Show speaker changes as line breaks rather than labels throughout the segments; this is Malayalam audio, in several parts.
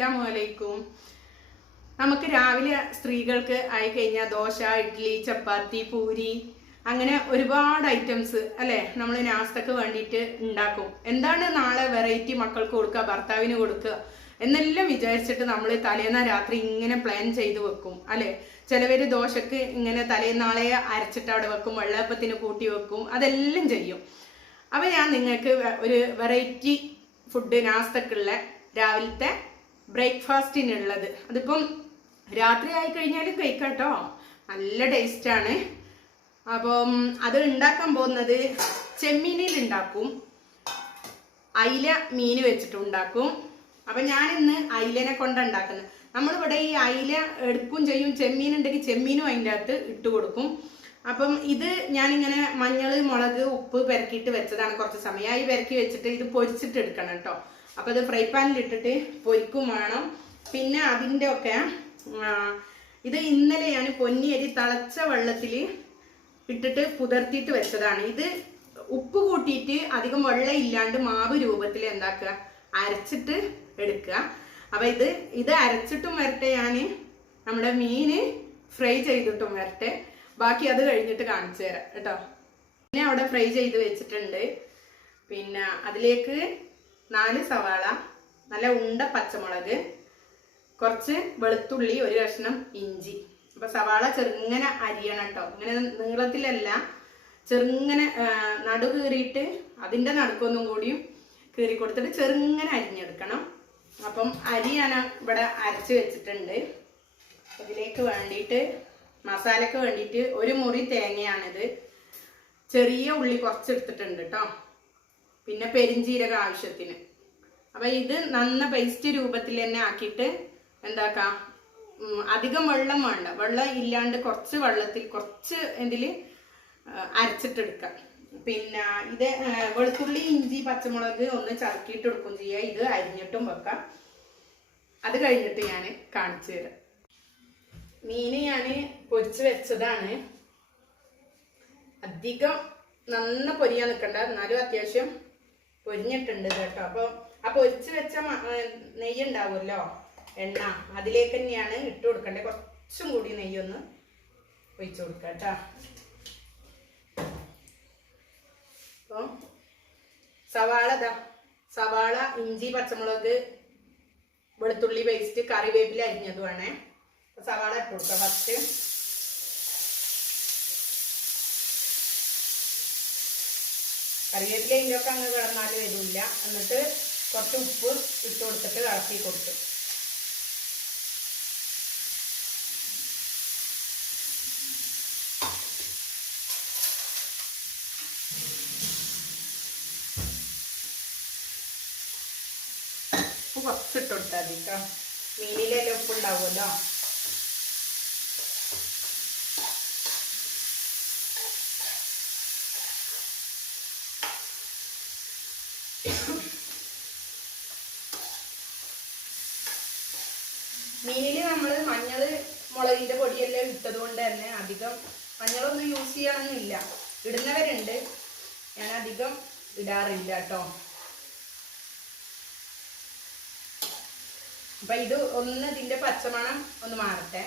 അസ്സലാമു അലൈക്കും നമുക്ക് രാവിലെ സ്ത്രീകൾക്ക് ആയി കഴിഞ്ഞാൽ ദോശ ഇഡ്ഡലി ചപ്പാത്തി പൂരി അങ്ങനെ ഒരുപാട് ഐറ്റംസ് അല്ലേ നമ്മൾ നാസ്തക്ക് വേണ്ടിയിട്ട് ഉണ്ടാക്കും. എന്താണ് നാളെ വെറൈറ്റി മക്കൾക്ക് കൊടുക്കുക ഭർത്താവിന് കൊടുക്കുക എന്നെല്ലാം വിചാരിച്ചിട്ട് നമ്മൾ തലേന്ന രാത്രി ഇങ്ങനെ പ്ലാൻ ചെയ്ത് വെക്കും അല്ലെ? ചിലവർ ദോശക്ക് ഇങ്ങനെ തലേന്നാളെ അരച്ചിട്ട് അവിടെ വെക്കും വെള്ളപ്പത്തിന് കൂട്ടി വെക്കും അതെല്ലാം ചെയ്യും. അപ്പൊ ഞാൻ നിങ്ങൾക്ക് ഒരു വെറൈറ്റി ഫുഡ് നാസ്തക്കുള്ള രാവിലത്തെ ബ്രേക്ക്ഫാസ്റ്റിനുള്ളത്. അതിപ്പം രാത്രി ആയി കഴിഞ്ഞാലും കഴിക്കാട്ടോ. നല്ല ടേസ്റ്റാണ്. അപ്പം അത് ഉണ്ടാക്കാൻ പോകുന്നത് ചെമ്മീനിൽ ഉണ്ടാക്കും അയില മീൻ വെച്ചിട്ട് ഉണ്ടാക്കും അപ്പം ഞാൻ ഇന്ന് അയിലനെ കൊണ്ടുണ്ടാക്കുന്നത്. നമ്മളിവിടെ ഈ അയില എടുക്കും ചെയ്യും. ചെമ്മീൻ ഉണ്ടെങ്കിൽ ചെമ്മീനും അതിന്റെ അകത്ത് ഇട്ട് കൊടുക്കും. അപ്പം ഇത് ഞാനിങ്ങനെ മഞ്ഞൾ മുളക് ഉപ്പ് പെരക്കിയിട്ട് വെച്ചതാണ് കുറച്ച് സമയമായി പെരക്കി വെച്ചിട്ട് ഇത് പൊരിച്ചിട്ട് എടുക്കണം കേട്ടോ. അപ്പൊ ഇത് ഫ്രൈ പാനിൽ ഇട്ടിട്ട് പൊരിക്കും വേണം. പിന്നെ അതിന്റെ ഒക്കെ ഇത് ഇന്നലെ ഞാൻ പൊന്നിയരി തിളച്ച വെള്ളത്തിൽ ഇട്ടിട്ട് പുതിർത്തിയിട്ട് വെച്ചതാണ്. ഇത് ഉപ്പ് കൂട്ടിയിട്ട് അധികം വെള്ളം ഇല്ലാണ്ട് മാവ് രൂപത്തിൽ എന്താക്കുക? അരച്ചിട്ട് എടുക്കുക. അപ്പോൾ ഇത് ഇത് അരച്ചിട്ടും വരട്ടെ ഞാൻ നമ്മുടെ മീന് ഫ്രൈ ചെയ്തിട്ടും വരട്ടെ. ബാക്കി അത് കഴിഞ്ഞിട്ട് കാണിച്ചു തരാം കേട്ടോ. പിന്നെ അവിടെ ഫ്രൈ ചെയ്ത് വെച്ചിട്ടുണ്ട്. പിന്നെ അതിലേക്ക് നാല് സവാള നല്ല ഉണ്ട പച്ചമുളക് കുറച്ച് വെളുത്തുള്ളി ഒരു കഷ്ണം ഇഞ്ചി. അപ്പൊ സവാള ചെറുങ്ങനെ അരിയണം കേട്ടോ ഇങ്ങനെ നീളത്തിലല്ല ചെറുങ്ങനെ നടു കീറിയിട്ട് അതിന്റെ നടുക്കൊന്നും കൂടിയും കീറി കൊടുത്തിട്ട് ചെറുങ്ങനെ അരിഞ്ഞെടുക്കണം. അപ്പം അരി ഞാൻ ഇവിടെ അരച്ച് വെച്ചിട്ടുണ്ട്. അതിലേക്ക് വേണ്ടിയിട്ട് മസാലയ്ക്ക് വേണ്ടിയിട്ട് ഒരു മുറി തേങ്ങയാണിത്. ചെറിയ ഉള്ളി കുറച്ചെടുത്തിട്ടുണ്ട് കേട്ടോ പിന്നെ പെരിഞ്ചീരക ആവശ്യത്തിന്. അപ്പൊ ഇത് നന്ന പേസ്റ്റ് രൂപത്തിൽ തന്നെ ആക്കിയിട്ട് എന്താക്കാം? അധികം വെള്ളം വേണ്ട. വെള്ളം ഇല്ലാണ്ട് കുറച്ച് വെള്ളത്തിൽ കുറച്ച് ഇതിൽ അരച്ചിട്ടെടുക്കാം. പിന്നെ ഇത് വെളുത്തുള്ളി ഇഞ്ചി പച്ചമുളക് ഒന്ന് ചതക്കിയിട്ട് എടുക്കും ചെയ്യുക ഇത് അരിഞ്ഞിട്ടും വെക്കാം. അത് കഴിഞ്ഞിട്ട് ഞാൻ കാണിച്ചു തരാം. മീന് ഞാൻ പൊരിച്ച് വെച്ചതാണ്. അധികം നന്ന പൊരിയാൻ നിൽക്കണ്ട എന്നാലും അത്യാവശ്യം പൊരിഞ്ഞിട്ടുണ്ട് കേട്ടോ. അപ്പോൾ ആ പൊരിച്ച് വെച്ച നെയ്യ് ഉണ്ടാവുമല്ലോ എണ്ണ. അതിലേക്ക് തന്നെയാണ് ഇട്ട് കൊടുക്കേണ്ടത് കുറച്ചും കൂടി നെയ്യൊന്ന് ഒഴിച്ചു കൊടുക്കുക കേട്ടോ. അപ്പം സവാള ഇതാ സവാള ഇഞ്ചി പച്ചമുളക് വെളുത്തുള്ളി പേസ്റ്റ് കറിവേപ്പില അരിഞ്ഞതുമാണ് സവാള ഇട്ട് കൊടുക്കുക ഫസ്റ്റ് കറിവേപ്പില ഇതിലൊക്കെ അങ്ങ് കിടന്നാൽ വരില്ല എന്നിട്ട് കുറച്ച് ഉപ്പ് ഇട്ട് കൊടുത്തിട്ട് ഇളക്കി കൊടുത്തു. ഉപ്പ് കുറച്ചിട്ട് കൊടുത്താൽ മതി കേട്ടോ മീനിലെല്ലാം ഉപ്പ് ഉണ്ടാവുമല്ലോ മീനിൽ നമ്മൾ മഞ്ഞൾ മുളകിന്റെ പൊടിയെല്ലാം ഇട്ടത് കൊണ്ട് തന്നെ അധികം മഞ്ഞളൊന്നും യൂസ് ചെയ്യണമെന്നില്ല ഇടുന്നവരുണ്ട്. ഞാൻ അധികം ഇടാറില്ല കേട്ടോ അപ്പൊ ഇത് ഒന്ന് ഇതിന്റെ പച്ചമണം ഒന്ന് മാറട്ടെ.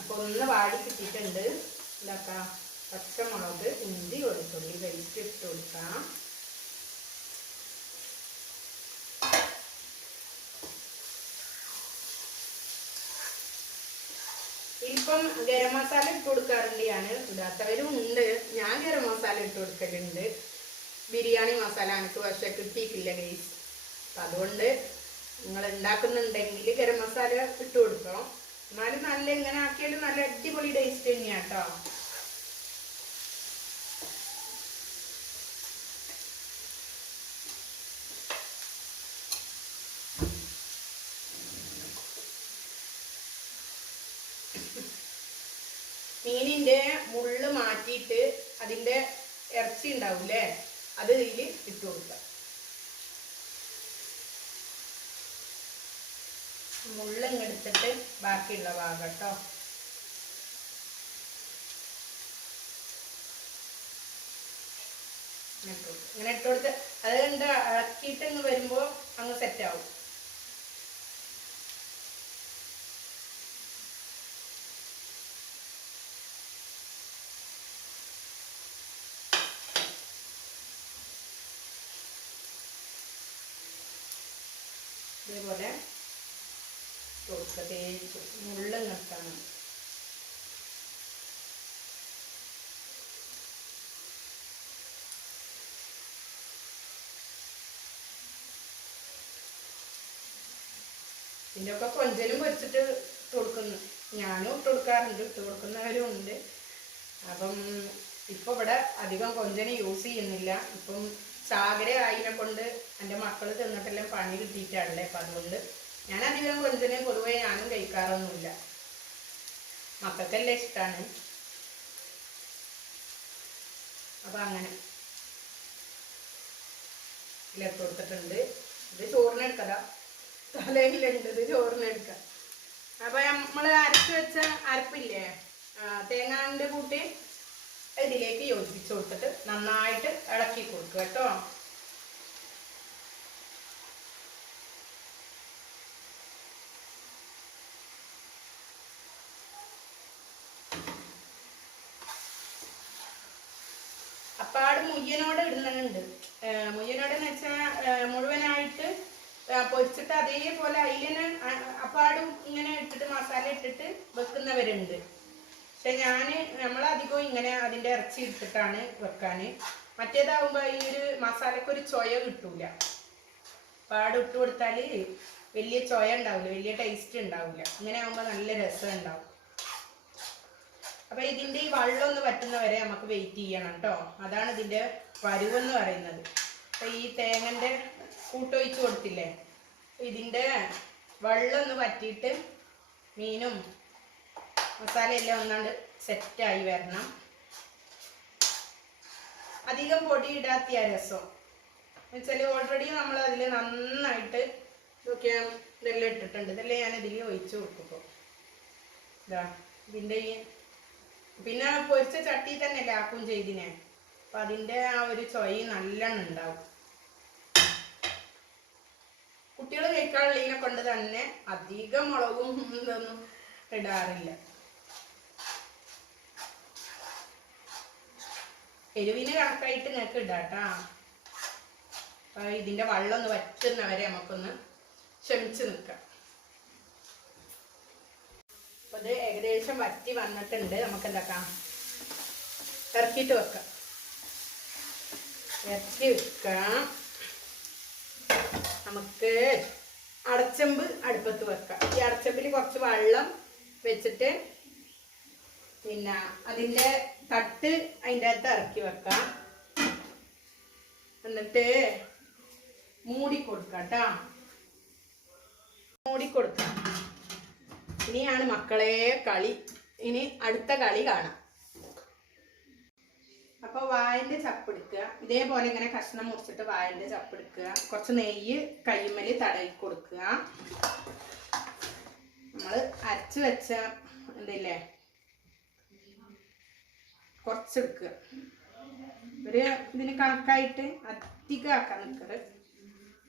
അപ്പൊ ഒന്ന് വാടി കിട്ടിയിട്ടുണ്ട്. ഇതാക്കാം. പച്ചമുളക് ഇഞ്ചി വെളുത്തുള്ളി വെളിച്ച് ഇട്ട് കൊടുക്കാം ഇപ്പം ഗരം മസാല ഇട്ട് കൊടുക്കാറുണ്ട് ഞാൻ ഇടാത്തവരും ഉണ്ട്. ഞാൻ ഗരം മസാല ഇട്ട് കൊടുക്കലുണ്ട്. ബിരിയാണി മസാല എനിക്ക് പക്ഷെ കിട്ടിയിട്ടില്ല ഗൈസ് അപ്പം അതുകൊണ്ട് നിങ്ങൾ ഉണ്ടാക്കുന്നുണ്ടെങ്കിൽ ഗരം മസാല ഇട്ട് കൊടുക്കണം. എന്നാലും നല്ല ഇങ്ങനെ ആക്കിയാലും നല്ല അടിപൊളി ടേസ്റ്റ് തന്നെയാണ് കേട്ടോ മീനിന്റെ മുള്ള് അതിന്റെ ഇറച്ചി ഉണ്ടാവൂലേ? അത് ഇതിൽ ഇട്ട് കൊടുക്കുക. മുള്ളങ്ങെടുത്തിട്ട് ബാക്കിയുള്ള ഭാഗം കേട്ടോ. ഇങ്ങനെ ഇട്ട് കൊടുക്കുക. ഇങ്ങനെ ഇട്ട് കൊടുത്ത് അത് ഇളക്കിയിട്ട് ഇങ്ങ് വരുമ്പോൾ അങ്ങ് സെറ്റ് ഇതേപോലെ കൊടുക്കുക തേച്ച് മുള്ള നിർത്തണം ഇതിന്റെയൊക്കെ കൊഞ്ചലും പൊരിച്ചിട്ട് കൊടുക്കുന്നു. ഞാനും ഇട്ട് കൊടുക്കാറുണ്ട് ഇട്ട് കൊടുക്കുന്നവരും ഉണ്ട്. അപ്പം ഇപ്പൊ ഇവിടെ അധികം കൊഞ്ചന് യൂസ് ചെയ്യുന്നില്ല. ഇപ്പം ചാകര ആയിനെ കൊണ്ട് എന്റെ മക്കൾ തിന്നിട്ടെല്ലാം പണി കിട്ടിയിട്ടാണല്ലേ അപ്പം അതുകൊണ്ട് ഞാൻ അധികം കൊഞ്ചന് പൊതുവേ ഞാനും കഴിക്കാറൊന്നുമില്ല. മക്കൾക്കെല്ലാം ഇഷ്ടമാണ് അപ്പം അങ്ങനെ. ഇതിലേക്ക് കൊടുത്തിട്ടുണ്ട്. ഇത് ചോറിനെടുക്കതാ തലയിലുണ്ട് ഇത് ചോറിനെടുക്ക അപ്പം നമ്മൾ അരച്ച് വെച്ച അരപ്പില്ലേ? തേങ്ങാന്റെ കൂട്ടി ഇതിലേക്ക് യോജിപ്പിച്ച് കൊടുത്തിട്ട് നന്നായിട്ട് ഇളക്കി കൊടുക്കുക കേട്ടോ. അപ്പാട് മുയ്യനോട് ഇടുന്നുണ്ട്. മുയ്യനോട് എന്ന് വെച്ചാൽ മുഴുവനായിട്ട് പൊരിച്ചിട്ട് അതേപോലെ അതിലിന് അപ്പാടും ഇങ്ങനെ ഇട്ടിട്ട് മസാല ഇട്ടിട്ട് വെക്കുന്നവരുണ്ട്. പക്ഷെ ഞാൻ നമ്മളധികം ഇങ്ങനെ അതിന്റെ ഇറച്ചി ഇട്ടിട്ടാണ് വെക്കാൻ മറ്റേതാവുമ്പോൾ ഈ ഒരു ചോയ ചൊയ കിട്ടൂല. പാട് ഇട്ട് കൊടുത്താൽ വലിയ ചൊയ ഉണ്ടാവില്ല വലിയ ടേസ്റ്റ് ഉണ്ടാവില്ല ഇങ്ങനെ ആകുമ്പോൾ നല്ല രസം ഉണ്ടാവും. അപ്പൊ ഇതിന്റെ ഈ വെള്ളം ഒന്ന് വറ്റുന്നവരെ നമുക്ക് വെയിറ്റ് ചെയ്യണം കേട്ടോ അതാണ് ഇതിന്റെ പരുവെന്ന് പറയുന്നത്. അപ്പൊ ഈ തേങ്ങന്റെ കൂട്ടൊഴിച്ച് കൊടുത്തില്ലേ? അപ്പൊ ഇതിന്റെ വെള്ളം ഒന്ന് വറ്റിയിട്ട് മീനും മസാലയെല്ലാം ഒന്നാണ്ട് സെറ്റായി വരണം. അധികം പൊടി ഇടാത്തിയ രസം. വെച്ചാൽ ഓൾറെഡി നമ്മൾ അതിൽ നന്നായിട്ട് ഇതൊക്കെ ഇതെല്ലാം ഇട്ടിട്ടുണ്ട്. ഇതെല്ലാം ഞാൻ ഇതിൽ ഒഴിച്ചു കൊടുക്കും ഇതാ ഇതിന്റെ ഈ പിന്നെ പൊരിച്ച ചട്ടി തന്നെ ലാക്കും ചെയ്തിനെ. അപ്പം അതിന്റെ ആ ഒരു ചൊയ നല്ലോണം ഉണ്ടാവും. കുട്ടികൾ കഴിക്കാനുള്ളതിനെ കൊണ്ട് തന്നെ അധികം മുളകും ഇതൊന്നും ഇടാറില്ല. എരിവിന് കണക്കായിട്ട് നിങ്ങൾക്ക് ഇടാട്ടാ. അപ്പൊ ഇതിന്റെ വെള്ളം ഒന്ന് വറ്റുന്നവരെ നമുക്കൊന്ന് ക്ഷമിച്ച് നിൽക്കാം അപ്പൊ ഇത് ഏകദേശം വറ്റി വന്നിട്ടുണ്ട്. നമുക്ക് എന്താക്കാം ഇറക്കിയിട്ട് വെക്കാം. ഇറക്കി വെക്കാം നമുക്ക് അടച്ചമ്പ് അടുപ്പത്ത് വെക്കാം. ഈ അടച്ചമ്പിൽ കുറച്ച് വെള്ളം വെച്ചിട്ട് പിന്നെ അതിന്റെ തട്ട് അതിന്റെ അകത്ത് ഇറക്കി വെക്കാം. എന്നിട്ട് മൂടി കൊടുക്കാം കേട്ടോ. മൂടി കൊടുക്കാം. ഇനിയാണ് മക്കളെ കളി. ഇനി അടുത്ത കളി കാണാം. അപ്പോൾ വായന്റെ ചപ്പെടുക്കുക ഇതേപോലെ ഇങ്ങനെ കഷ്ണം മുറിച്ചിട്ട് വായന്റെ ചപ്പെടുക്കുക കുറച്ച് നെയ്യ് കൈമൽ തടവി കൊടുക്കുക. നമ്മൾ അരച്ച് വെച്ച എന്തില്ലേ? കുറച്ചെടുക്കുക. ഒരു ഇതിന് കണക്കായിട്ട് അധികം ആക്കാൻ നിൽക്കരുത്.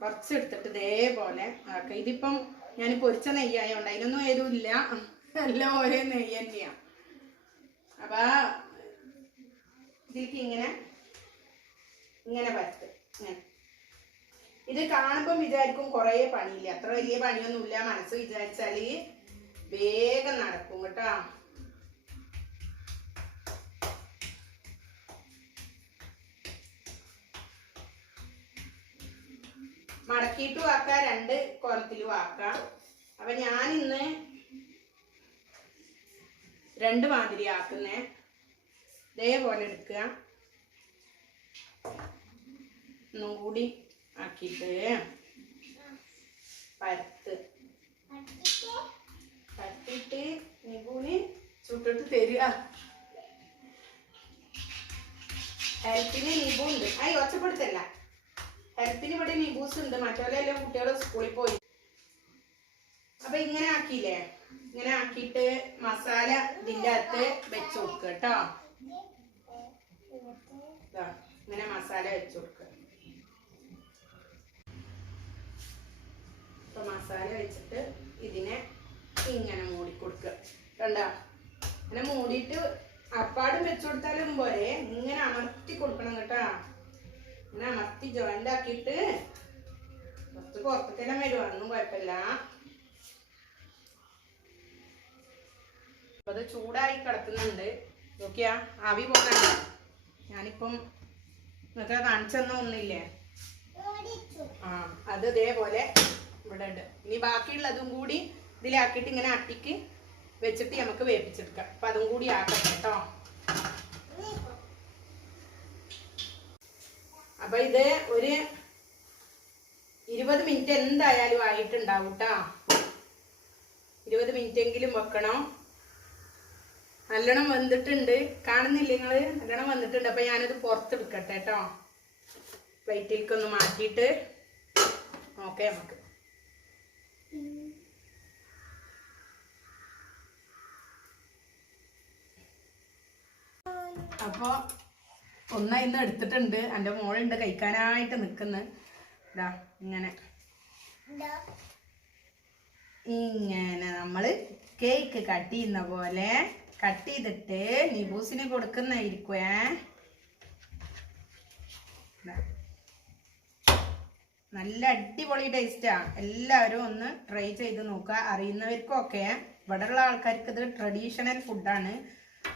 കുറച്ചെടുത്തിട്ട് ഇതേപോലെ ആക്കുക. ഇതിപ്പം ഞാൻ പൊരിച്ച നെയ്യായോണ്ട് അതിനൊന്നും എരിവില്ല. എല്ലാം ഒരേ നെയ്യ് തന്നെയാണ് അപ്പൊ ഇതിലേക്ക് ഇങ്ങനെ ഇങ്ങനെ പരത്ത് ഇത് കാണുമ്പം വിചാരിക്കും കുറേ പണിയില്ല? അത്ര വലിയ പണിയൊന്നുമില്ല. മനസ്സ് വിചാരിച്ചാൽ വേഗം നടക്കും കേട്ടോ. മടക്കിയിട്ടും ആക്കാം രണ്ട് കോലത്തിലും ആക്കാം അപ്പൊ ഞാൻ ഇന്ന് രണ്ട് മാതിരി ആക്കുന്നേ. ഇതേപോലെ എടുക്കുക. ഒന്നും കൂടി ആക്കിയിട്ട് പരത്ത്. പരത്തിട്ട് നികൂണി ചുട്ടിട്ട് തരിക. ഹെൽപ്പിന് നിബു ഉണ്ട് ആ ഒച്ചപ്പെടുത്തല്ല. ഹെൽത്തിന് ഇവിടെ നിബൂസ് ഉണ്ട്. മറ്റോലെല്ലാം കുട്ടികൾ സ്കൂളിൽ പോയി. അപ്പൊ ഇങ്ങനെ ആക്കിയില്ലേ? ഇങ്ങനെ ആക്കിയിട്ട് മസാല ഇതിന്റെ അകത്ത് വെച്ച് കൊടുക്കുക കേട്ടോ. ഇങ്ങനെ മസാല വെച്ച് കൊടുക്കുക ഇപ്പൊ മസാല വെച്ചിട്ട് ഇതിനെ ഇങ്ങനെ മൂടി കൊടുക്കുക കണ്ടോ? ഇങ്ങനെ മൂടിയിട്ട് അപ്പാടും വെച്ചു കൊടുത്താലും പോരെ. ഇങ്ങനെ അമർത്തി കൊടുക്കണം കേട്ടാ. ഇങ്ങനെ അമർത്തി ജോയിന്റ് ആക്കിയിട്ട് കുറച്ച് പുറത്തേക്കെല്ലാം വരും. അതൊന്നും കുഴപ്പമില്ല. അത് ചൂടായി കിടക്കുന്നുണ്ട്. നോക്കിയാ ആവി പോകുന്നുണ്ട് ഞാനിപ്പം നിങ്ങൾക്ക് കാണിച്ചെന്ന ഒന്നില്ലേ ആ അത് ഇതേപോലെ ഇവിടെ ഉണ്ട്. ഇനി ബാക്കിയുള്ളതും കൂടി ഇതിലാക്കിയിട്ട് ഇങ്ങനെ അട്ടിക്ക് വെച്ചിട്ട് നമുക്ക് വേപ്പിച്ചെടുക്കാം അപ്പൊ അതും കൂടി ആക്കട്ടെ കേട്ടോ. അപ്പൊ ഇത് ഒരു ഇരുപത് മിനിറ്റ് എന്തായാലും ആയിട്ടുണ്ടാവും കേട്ടോ ഇരുപത് മിനിറ്റ് എങ്കിലും വെക്കണം. നല്ലോണം വന്നിട്ടുണ്ട് കാണുന്നില്ല നിങ്ങൾ? നല്ലോണം വന്നിട്ടുണ്ട് അപ്പൊ ഞാനത് പുറത്തെടുക്കട്ടെ കേട്ടോ പ്ലേറ്റിലേക്ക് ഒന്ന് മാറ്റിയിട്ട്. ഓക്കെ നമുക്ക്. അപ്പൊ ഒന്ന് ഇന്ന് എടുത്തിട്ടുണ്ട്. എന്റെ മോളുണ്ട് കഴിക്കാനായിട്ട് നിൽക്കുന്നു ഇതാ ഇങ്ങനെ. ഇങ്ങനെ നമ്മൾ കേക്ക് കട്ട് ചെയ്യുന്ന പോലെ കട്ട് ചെയ്തിട്ട് നിബൂസിന് കൊടുക്കുന്നതായിരിക്കുവേ. നല്ല അടിപൊളി ടേസ്റ്റാ എല്ലാവരും ഒന്ന് ട്രൈ ചെയ്ത് നോക്കുക. അറിയുന്നവർക്കൊക്കെ ഇവിടെയുള്ള ആൾക്കാർക്ക് ഇത് ട്രഡീഷണൽ ഫുഡാണ്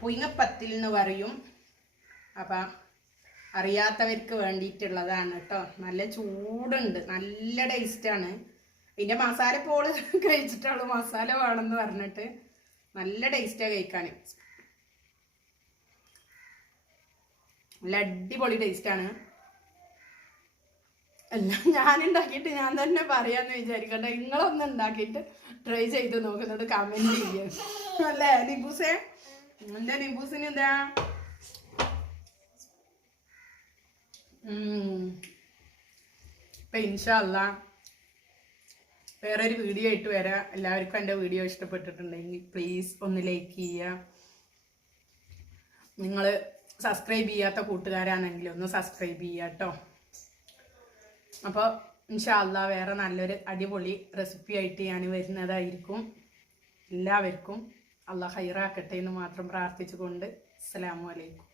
പുയിങ്ങപ്പത്തിൽ എന്ന് പറയും. അപ്പം അറിയാത്തവർക്ക് വേണ്ടിയിട്ടുള്ളതാണ് കേട്ടോ. നല്ല ചൂടുണ്ട്. നല്ല ടേസ്റ്റാണ് പിന്നെ മസാല പോൾ കഴിച്ചിട്ടുള്ളൂ. മസാല വേണമെന്ന് പറഞ്ഞിട്ട് നല്ല ടേസ്റ്റാണ് കഴിക്കാൻ നല്ല അടിപൊളി ടേസ്റ്റാണ് എല്ലാം ഞാൻ ഉണ്ടാക്കിയിട്ട് ഞാൻ തന്നെ പറയാന്ന് വിചാരിക്കട്ടെ നിങ്ങളൊന്ന് ഉണ്ടാക്കിയിട്ട് ട്രൈ ചെയ്ത് നോക്കുന്നത് കമന്റ് ചെയ്യുക അല്ലേ നിബൂസേ? എന്താ നിബൂസിന് എന്താ? ഉം. ഇപ്പൊ ഇൻഷല്ല വേറൊരു വീഡിയോ ആയിട്ട് വരാം. എല്ലാവർക്കും എന്റെ വീഡിയോ ഇഷ്ടപ്പെട്ടിട്ടുണ്ടെങ്കിൽ പ്ലീസ് ഒന്ന് ലൈക്ക് ചെയ്യുക. നിങ്ങൾ സബ്സ്ക്രൈബ് ചെയ്യാത്ത കൂട്ടുകാരാണെങ്കിൽ ഒന്ന് സബ്സ്ക്രൈബ് ചെയ്യുക കേട്ടോ അപ്പോൾ ഇൻഷാല്ല വേറെ നല്ലൊരു അടിപൊളി റെസിപ്പി ആയിട്ട് ഞാൻ വരുന്നതായിരിക്കും. എല്ലാവർക്കും അള്ളാഹ് ഹൈറാക്കട്ടെ എന്ന് മാത്രം പ്രാർത്ഥിച്ചുകൊണ്ട്. അസ്സലാമു അലൈക്കും.